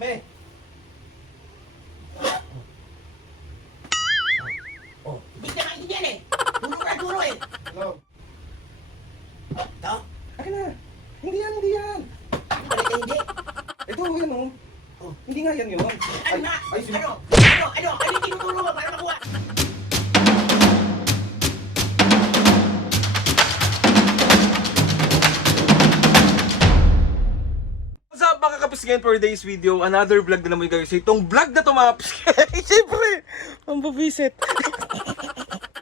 Me! Oh, hindi ka maintindihan eh. Turo ka turo eh. Hello? Ito? Akin na! Hindi yan, hindi yan! Balik ka hindi. Ito, yan o. Oh. Hindi nga yan yun. Ano na? Ay, sino? Ano yung tinuturo mo para makuha? What's up mga kapisgen, for today's video, another vlog na naman yung gagawin. Itong vlog na to mga kapisgen, siyempre, ang babisit.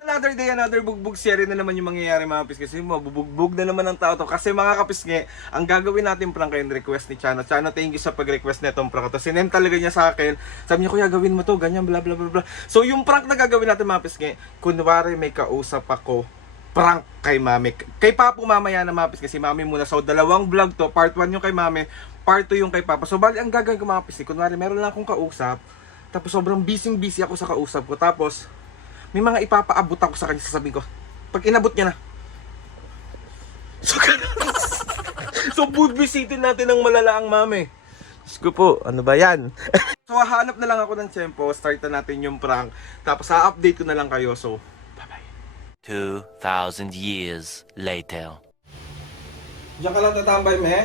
Another day, another bugbog series na naman yung mangyayari mga kapisgen. Kasi mabubugbog na naman ng tao to. Kasi mga kapisgen, ang gagawin natin prank yung request ni Chano. Chano, thank you sa pag-request na itong prank to. Sinend talaga niya sa akin. Sabi niya, kuya, gawin mo to, ganyan, bla bla bla bla. So yung prank na gagawin natin mga kapisgen, kunwari may kausap ako, prank kay mami. Kay Papu mamaya na mapis kasi mami muna. So dalawang vlog to. Part 1 yung kay mami, part 2 yung kay Papa. So bali ang gagawin ko mapis, kunwari meron lang akong kausap. Tapos sobrang busy ako sa kausap ko. Tapos may mga ipapaabot ako sa kanya, sasabihin ko. Pag inabot niya na. So so bubisitin natin ng malala ang mami. Diyos ko po, ano ba yan? So hahanap na lang ako ng tempo. Start na natin yung prank. Tapos ha-update ko na lang kayo. So 2,000 years later. diyan ka lang tatambay, me?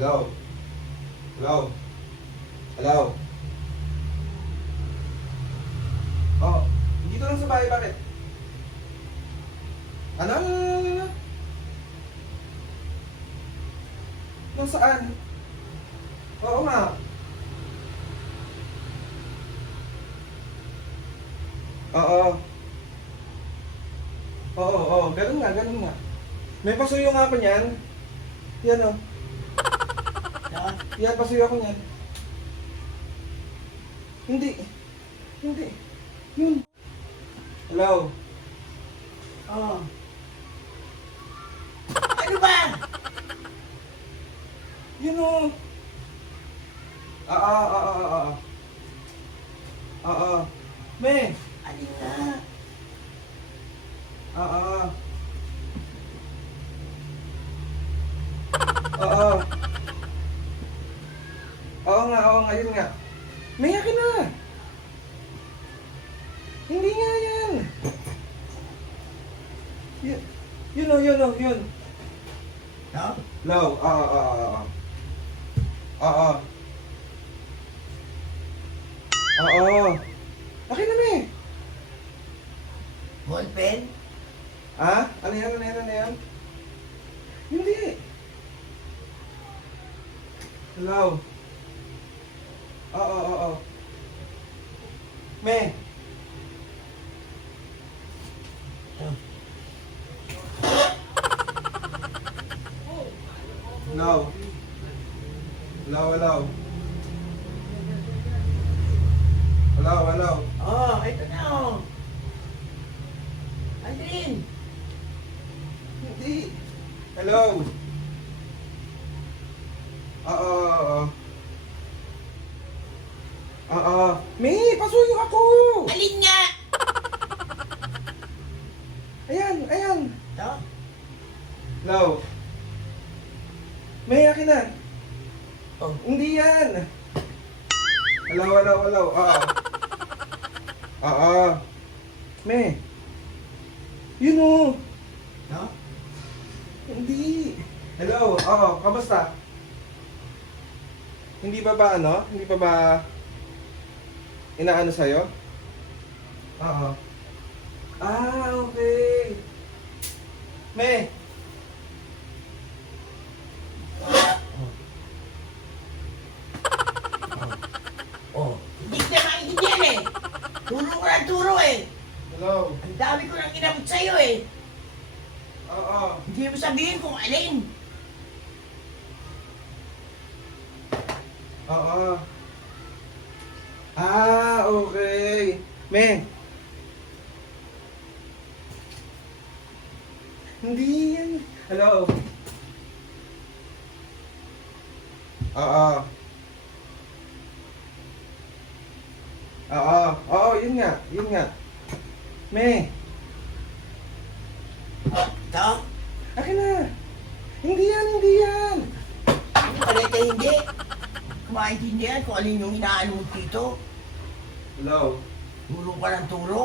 Hello? Hello? Hello? Oh, dito lang sa bahay, bakit? Ano? Nung saan? Oo nga. Oo. Oo, ganun nga. May pasuyo nga ako niyan. Yan o. Yan, pasuyo ako niyan. Hindi. Yun. Hello? Oh. Ano ba? Yun o. Oo. Me. Alin na? Oo. Oo. Oo nga, yun nga. May akin na. Hindi nga yan. Yun. No? Low, Oo. Akin na, me. Ballpen? Ha? Ano yan? Hindi. Hello. Oo. Me. Hello. Hello. Oh, ito na oh. Aldrin! Hindi. Hello. Oo. Me, pasuyo ako. Alin nga? Ayan. Ito? Hello. May akin na. Oh. Hindi yan. Hello. Oo. Me. Yun o. No? Hindi. Hello. Oo, kamusta? Hindi pa ba inaano sa'yo? Oo. Okay. Me. Oh. Hindi ka maintindihan eh. Turo eh. Hello. Ang dami ko nang inabot sa'yo eh. Oo. Hindi mo sabihin kung alin. Oo. Okay. Me. Hindi yan. Hello? Oo. Oo, yun nga. Yun nga. Me. Ito? Akin na. Hindi yan, hindi yan. Ano palit ay hindi? Kumaintindihan kung alin yung inaano mo dito. Hello? Turo ka ng turo.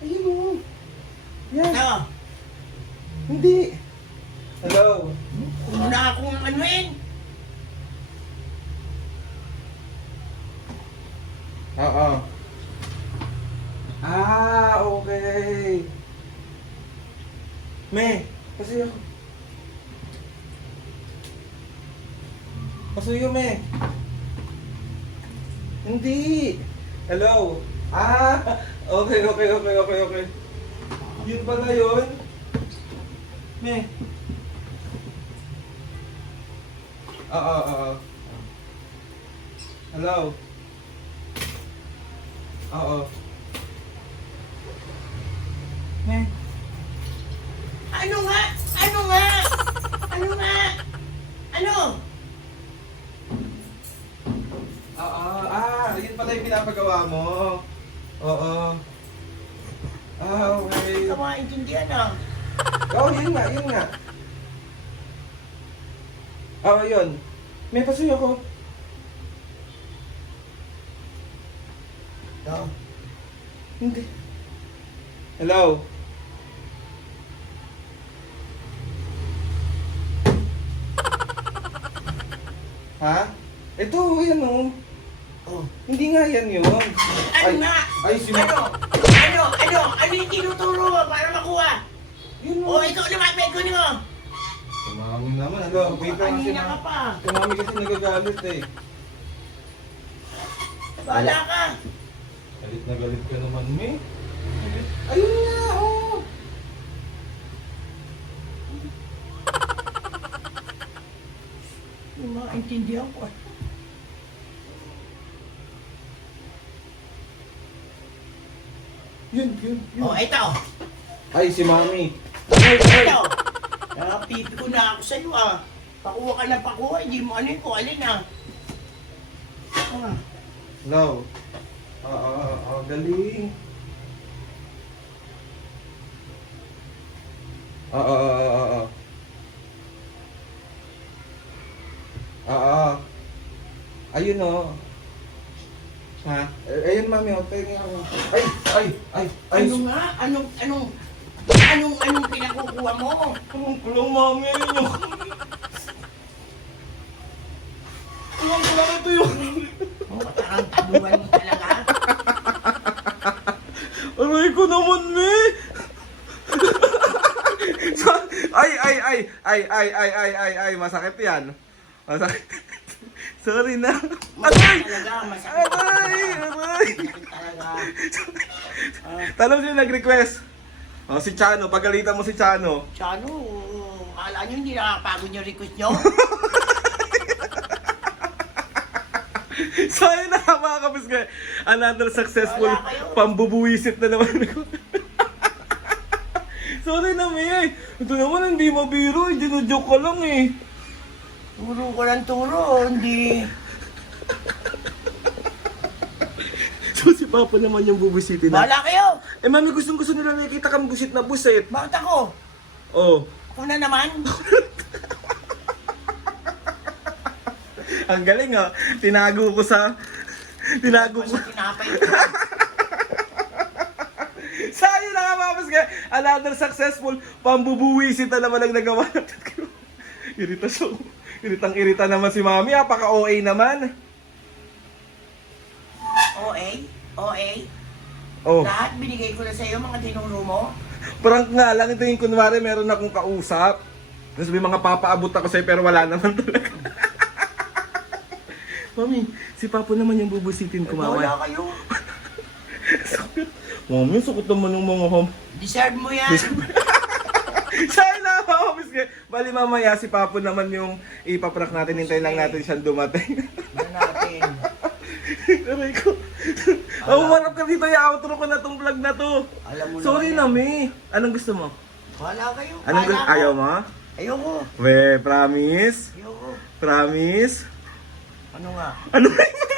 Ayun o. Yan. Ito, Hindi. Hello? kung muna akong anuin. Oo. Okay. Me, kasi ako. Pasuyo, me. Hindi. Hello? Okay. Yun pala yun. Me. Oo. Hello? Oo. Me. Ano nga? Ano nga? Ano nga? Ano? Yun pala yung pinapagawa mo. Oo. Okay. Hindi ka maintindihan ah. Yun nga. Yun. May pasuyo ko. Ito. Hindi. Hello? Ha? Ito, yan o. Oh. Hindi nga yan yun. Ano nga? Ay, Ano yung tinuturo mo para makuha? Yun O, o. ikaw lumapit ko niyo. Tumami naman. Hello, wait lang kasi Kanina ka pa. Tumami kasi nagagalit eh. Bahala ka. Galit na galit ka naman, me. Ayun nga, oh. Yung maintindihan ko. Yun. O, ito. Ay, si Mami. Ito. Pipi ko na ako sa'yo ah. Pakuha ka na pakuha. Hindi mo ano ko. Alin ah. Hello. Galing. Ayun o. Ha? Ayun, Mami, o. Tingin ako. Ay. Ano nga? Anong pinakukuha mo? Kulong, Mami. Ayun yung... Kulong ito yung... Tarantaduhan mo talaga. Aray ko naman, me! Ay, masakit yan. Masakit. Sorry na. Aray! Talaga, masakit. Aray! Masakit talaga. Tanong sino nag-request? Si Chano, pagalitan mo si Chano. Tsano, akala nyo hindi nakapagod yung request nyo? So ayun na mga kapisga. Another successful Wala kayo. pambubuwisit na naman ako. Sorry na, May. Ito naman hindi mabiro. Dino-joke ka lang eh. Turo ko ng turo, hindi. So si Papa naman yung bubusitin na. Bahala kayo! Mami, gustong-gusto nila nakikita kang busit na busit. Bakit ako? Oh. Ako na naman? Ang galing ah. Tinago ko. Sa tinapay ko. So ayun na nga mga kapisga. Another successful pambubuwisit na naman ang nagawa natin. Iritang-irita naman si Mami. Apaka-OA naman. OA? Oh. Lahat binigay ko na sa'yo, mga tinuro mo. Prank nga lang, ito yung kunwari meron akong kausap. Tapos may mga papaabot ako sa'yo pero wala naman talaga. Mami, si Papa naman yung bubusitin ko, Mama. Wala kayo. Sakit. Mami, sakit naman yung mga ham. Deserve mo yan. Sorry na, Mama. Bali mamaya si Papa naman yung ipaprank natin. Hintayin lang natin siyang dumating. Yan natin. Aray ko. Oh, umarap ka dito. I-outro ko na tong vlog na to. Alam mo Sorry na, me. Anong gusto mo? Wala kayo. Anong gusto? Ayaw mo? Ayoko. We, promise? Ayoko. Promise? Ano nga? Ano ba yun?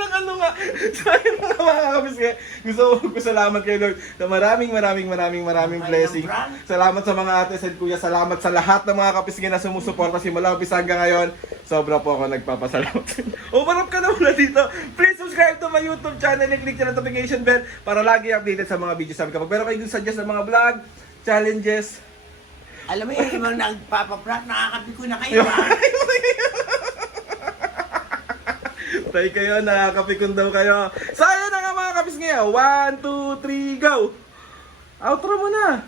Lang ano nga. So ayun mga kapisngay. Gusto ko salamat kay Lord na maraming blessing. Salamat sa mga ates and kuya. Salamat sa lahat ng mga kapisngay na sumusuporta simula umpisa hanggang ngayon. Sobra po ako nagpapasalamat. Umarap ka na muna dito. Please subscribe to my YouTube channel and click the notification bell para lagi updated sa mga videos namin. Kapag meron kayo suggest ng mga vlog, challenges, Alam mo yung ibang nagpapaprank, nakakapi ko na kayo ha. Tay kayo, nakakapikon daw kayo. So, ayun na nga mga kapis ngayon. 1, 2, 3, go! Outro mo na.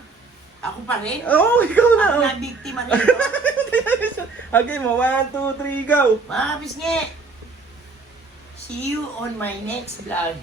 Ako pa rin? Oo, ikaw na. Ako na biktima rito. Okay mo, 1, 2, 3, go! Mga pisngi, see you on my next vlog.